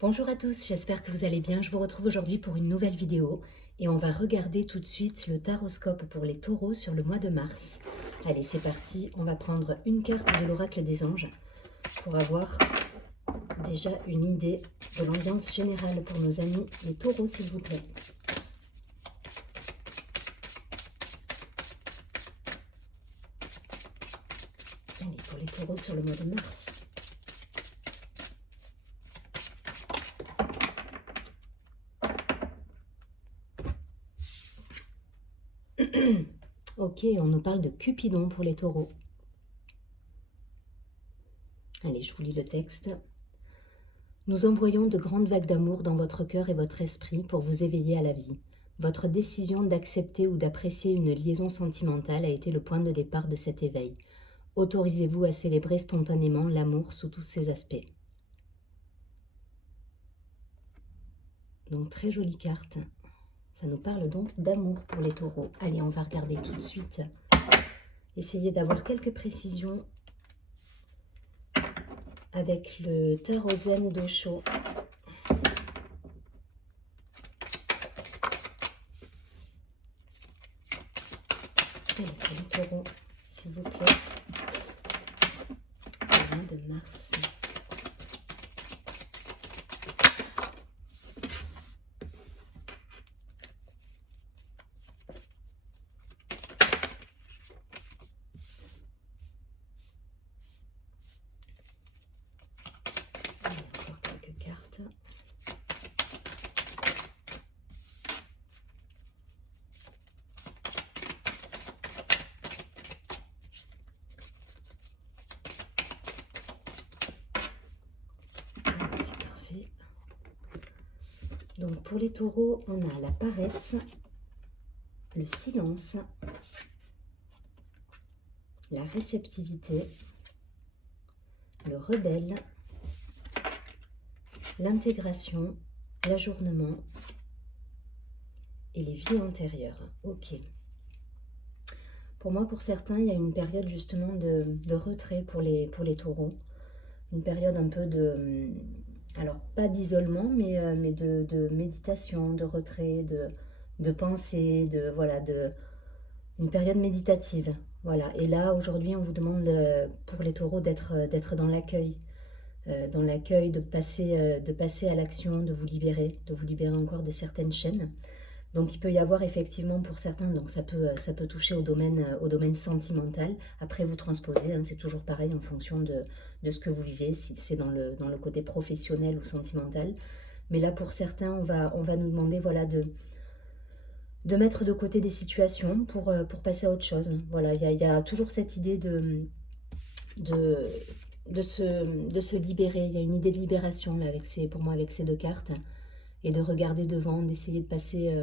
Bonjour à tous, j'espère que vous allez bien. Je vous retrouve aujourd'hui pour une nouvelle vidéo et on va regarder tout de suite le taroscope pour les taureaux sur le mois de mars. Allez, c'est parti, on va prendre une carte de l'oracle des anges pour avoir déjà une idée de l'ambiance générale pour nos amis les taureaux, s'il vous plaît. Allez, pour les taureaux sur le mois de mars. Ok, on nous parle de Cupidon pour les taureaux. Allez, je vous lis le texte. Nous envoyons de grandes vagues d'amour dans votre cœur et votre esprit pour vous éveiller à la vie. Votre décision d'accepter ou d'apprécier une liaison sentimentale a été le point de départ de cet éveil. Autorisez-vous à célébrer spontanément l'amour sous tous ses aspects. Donc très jolie carte. Ça nous parle donc d'amour pour les taureaux. Allez, on va regarder tout de suite. Essayez d'avoir quelques précisions avec le tarot zen d'Osho. Allez, pour les taureaux, s'il vous plaît. Le mois de mars. Encore quelques cartes. C'est parfait. Donc pour les taureaux, on a la paresse, le silence, la réceptivité, le rebelle, l'intégration, l'ajournement et les vies antérieures. Ok. Pour moi, pour certains, il y a une période justement de retrait pour les taureaux. Une période un peu de... Alors, pas d'isolement, mais de méditation, de retrait, de pensée, voilà, une période méditative. Voilà. Et là, aujourd'hui, on vous demande pour les taureaux d'être dans l'accueil. De passer à l'action, de vous libérer encore de certaines chaînes. Donc il peut y avoir effectivement pour certains, donc ça peut toucher au domaine sentimental. Après vous transposez, hein, c'est toujours pareil en fonction de ce que vous vivez, si c'est dans le côté professionnel ou sentimental. Mais là pour certains, on va nous demander voilà, de mettre de côté des situations pour passer à autre chose. Voilà, il y a toujours cette idée de se libérer. Il y a une idée de libération là, pour moi avec ces deux cartes. Et de regarder devant, d'essayer de passer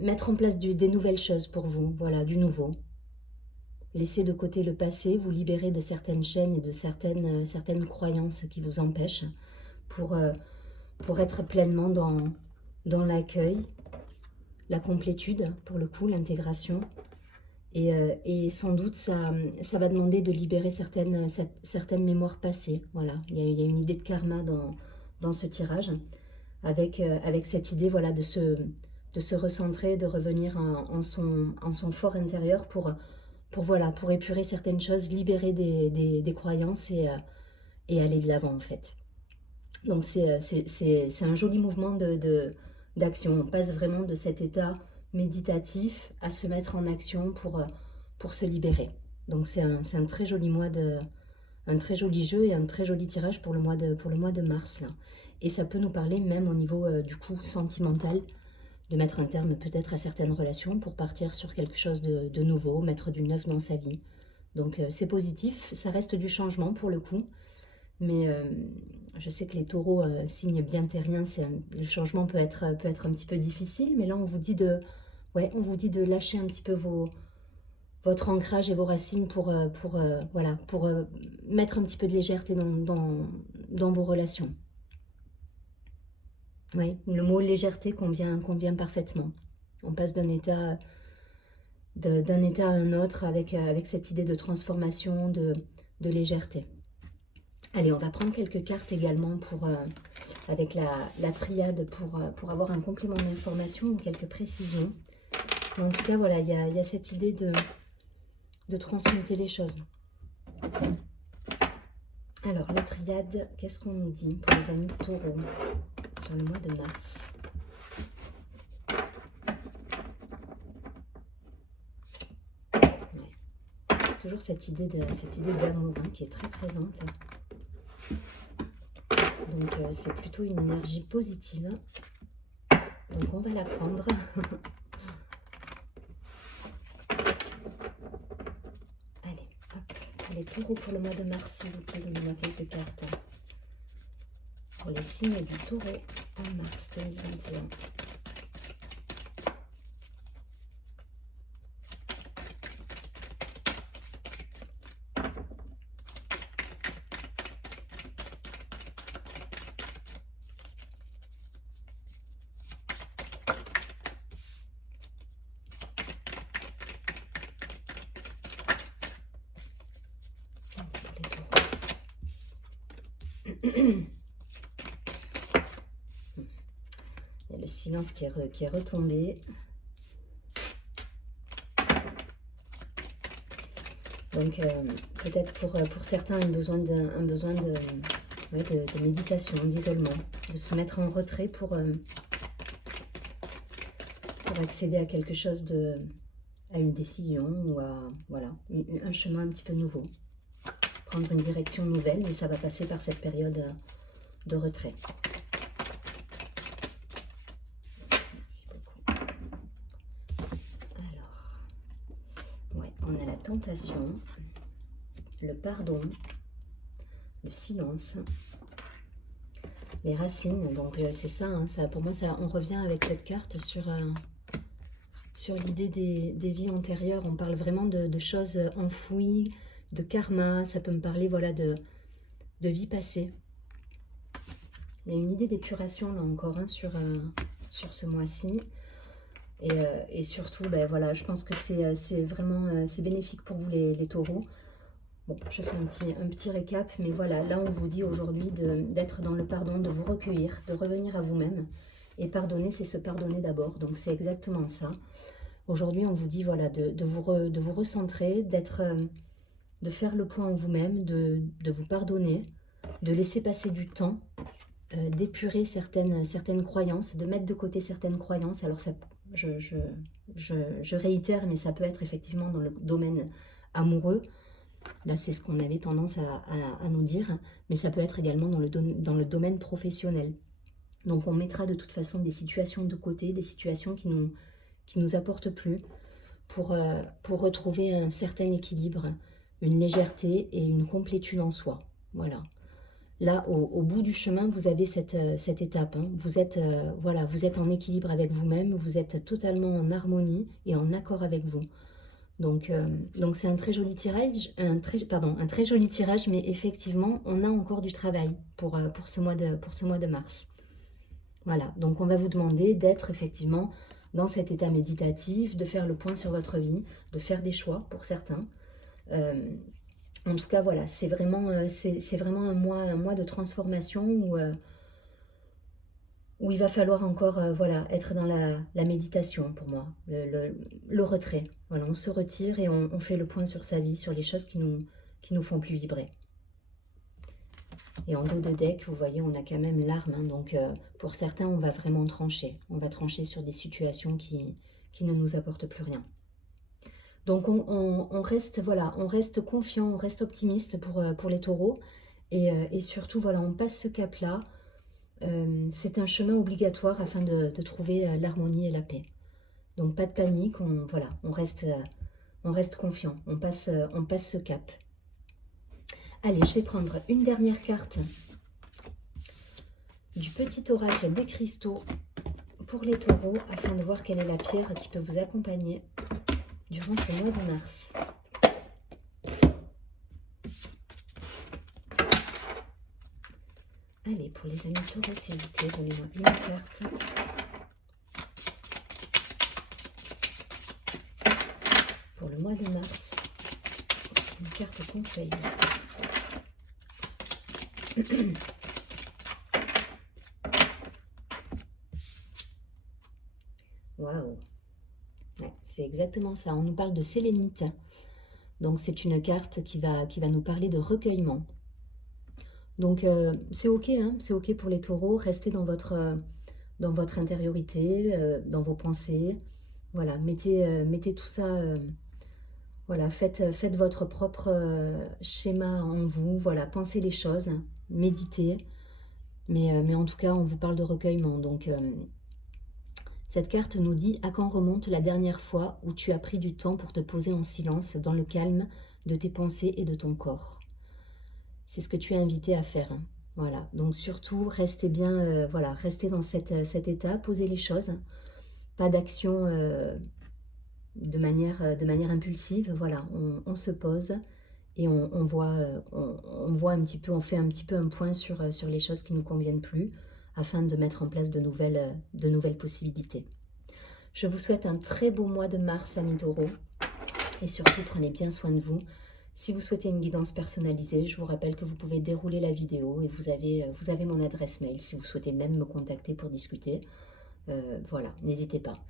mettre en place des nouvelles choses pour vous, voilà, du nouveau. Laissez de côté le passé, vous libérer de certaines chaînes et de certaines croyances qui vous empêchent pour être pleinement dans l'accueil, la complétude, pour le coup, l'intégration. Et sans doute, ça va demander de libérer certaines mémoires passées. Voilà, il y a une idée de karma dans ce tirage, avec cette idée voilà, de se recentrer, de revenir en son fort intérieur pour épurer certaines choses, libérer des croyances et aller de l'avant en fait. Donc c'est un joli mouvement d'action. On passe vraiment de cet état méditatif à se mettre en action pour se libérer. Donc c'est un très joli un très joli jeu et un très joli tirage pour le mois de mars là. Et ça peut nous parler même au niveau du coup sentimental, de mettre un terme peut-être à certaines relations pour partir sur quelque chose de nouveau, mettre du neuf dans sa vie. Donc c'est positif, ça reste du changement pour le coup, mais je sais que les taureaux, signes bien terriens, le changement peut être un petit peu difficile, mais là on vous dit on vous dit de lâcher un petit peu votre ancrage et vos racines pour mettre un petit peu de légèreté dans vos relations. Oui, le mot légèreté convient parfaitement. On passe d'un état à un autre avec cette idée de transformation, de légèreté. Allez, on va prendre quelques cartes également pour, avec la triade pour avoir un complément d'information ou quelques précisions. Mais en tout cas, voilà, il y a cette idée de transmuter les choses. Alors, la triade, qu'est-ce qu'on nous dit pour les amis taureaux sur le mois de mars? Ouais. Toujours cette idée d'amour qui est très présente. Donc, c'est plutôt une énergie positive. Donc, on va la prendre. Allez, hop. Les taureaux pour le mois de mars, s'il vous plaît, donnez-moi quelques cartes. Pour les signes du taureau en mars 2021. Il y a le silence qui est retombé. Donc, peut-être pour certains, un besoin de méditation, d'isolement, de se mettre en retrait pour accéder à quelque chose à une décision ou à voilà, un chemin un petit peu nouveau. Prendre une direction nouvelle, mais ça va passer par cette période de retrait. Merci beaucoup. Alors, ouais, on a la tentation, le pardon, le silence, les racines. Donc c'est ça, hein, ça, pour moi, ça, on revient avec cette carte sur l'idée des vies antérieures. On parle vraiment de choses enfouies, de karma. Ça peut me parler, voilà, de vie passée. Il y a une idée d'épuration là encore, hein, sur ce mois-ci. Et surtout, ben, voilà, je pense que c'est vraiment c'est bénéfique pour vous les taureaux. Bon, je fais un petit récap, mais voilà, là on vous dit aujourd'hui d'être dans le pardon, de vous recueillir, de revenir à vous-même. Et pardonner, c'est se pardonner d'abord, donc c'est exactement ça. Aujourd'hui, on vous dit voilà, de vous recentrer, de faire le point en vous-même, de vous pardonner, de laisser passer du temps, d'épurer certaines croyances, de mettre de côté certaines croyances. Alors ça, je réitère, mais ça peut être effectivement dans le domaine amoureux. Là, c'est ce qu'on avait tendance à nous dire, mais ça peut être également dans le domaine professionnel. Donc on mettra de toute façon des situations de côté, des situations qui nous apportent plus, pour retrouver un certain équilibre, une légèreté et une complétude en soi. Voilà. Là, au bout du chemin, vous avez cette étape. Hein. Vous êtes en équilibre avec vous-même, vous êtes totalement en harmonie et en accord avec vous. Donc c'est un très joli tirage, un très joli tirage, mais effectivement, on a encore du travail pour ce mois de mars. Voilà, donc on va vous demander d'être effectivement dans cet état méditatif, de faire le point sur votre vie, de faire des choix pour certains. En tout cas, voilà, c'est vraiment un mois de transformation où il va falloir encore voilà, être dans la méditation pour moi, le retrait. Voilà, on se retire et on fait le point sur sa vie, sur les choses qui nous font plus vibrer. Et en dos de deck, vous voyez, on a quand même l'arme. Hein, donc pour certains, on va vraiment trancher. On va trancher sur des situations qui ne nous apportent plus rien. Donc on reste, voilà, on reste confiant, on reste optimiste pour les taureaux. Et surtout, voilà, on passe ce cap-là. C'est un chemin obligatoire afin de trouver l'harmonie et la paix. Donc pas de panique, on reste confiant, on passe ce cap. Allez, je vais prendre une dernière carte du petit oracle des cristaux pour les taureaux afin de voir quelle est la pierre qui peut vous accompagner durant ce mois de mars. Allez, pour les amis taureaux, s'il vous plaît, donnez-moi une carte. Pour le mois de mars, une carte conseil. Waouh. Ouais, c'est exactement ça. On nous parle de sélénite. Donc c'est une carte qui va nous parler de recueillement. Donc c'est ok, hein, c'est ok pour les taureaux. Restez dans votre intériorité, dans vos pensées. Voilà, mettez tout ça, voilà, faites votre propre schéma en vous. Voilà, pensez les choses, méditez. Mais en tout cas, on vous parle de recueillement. Donc cette carte nous dit: à quand remonte la dernière fois où tu as pris du temps pour te poser en silence, dans le calme de tes pensées et de ton corps? C'est ce que tu es invité à faire, hein. Voilà, donc surtout, restez bien, voilà, restez dans cet état, posez les choses. Pas d'action de manière impulsive, voilà, on se pose et on voit un petit peu, on fait un petit peu un point sur les choses qui ne nous conviennent plus, afin de mettre en place de nouvelles possibilités. Je vous souhaite un très beau mois de mars, amis taureaux, et surtout prenez bien soin de vous. Si vous souhaitez une guidance personnalisée, je vous rappelle que vous pouvez dérouler la vidéo et vous avez mon adresse mail si vous souhaitez même me contacter pour discuter. Voilà, n'hésitez pas.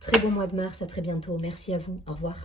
Très bon mois de mars, à très bientôt. Merci à vous, au revoir.